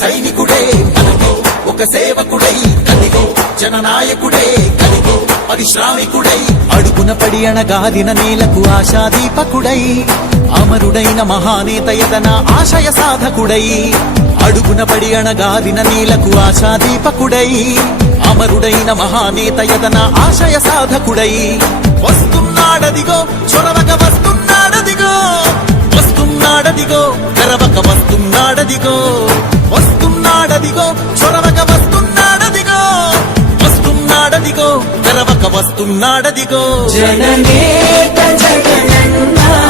సైనికుడే కలిగో ఒక సేవకుడై కలిగో జననాయకుడే కలిగో పరిశ్రామికుడై అడుగున పడి అణగాదిన నేలకు ఆశాదీపకుడై అమరుడైన మహానేత యతన ఆశయ సాధకుడై అడుగున పడి అణగాదిన నేలకు ఆశాదీపకుడై అమరుడైన మహానేత యతన ఆశయ సాధకుడై. వస్తున్నాడదిగో చొరవక వస్తున్నాడదిగో వస్తున్నాడదిగో తెరవక వస్తున్నాడదిగో. వస్తున్నాడదిగో చొరవక వస్తున్నాడదిగో. వస్తున్నాడదిగో తెరవక వస్తున్నాడదిగో. జననేత జగనన్నా.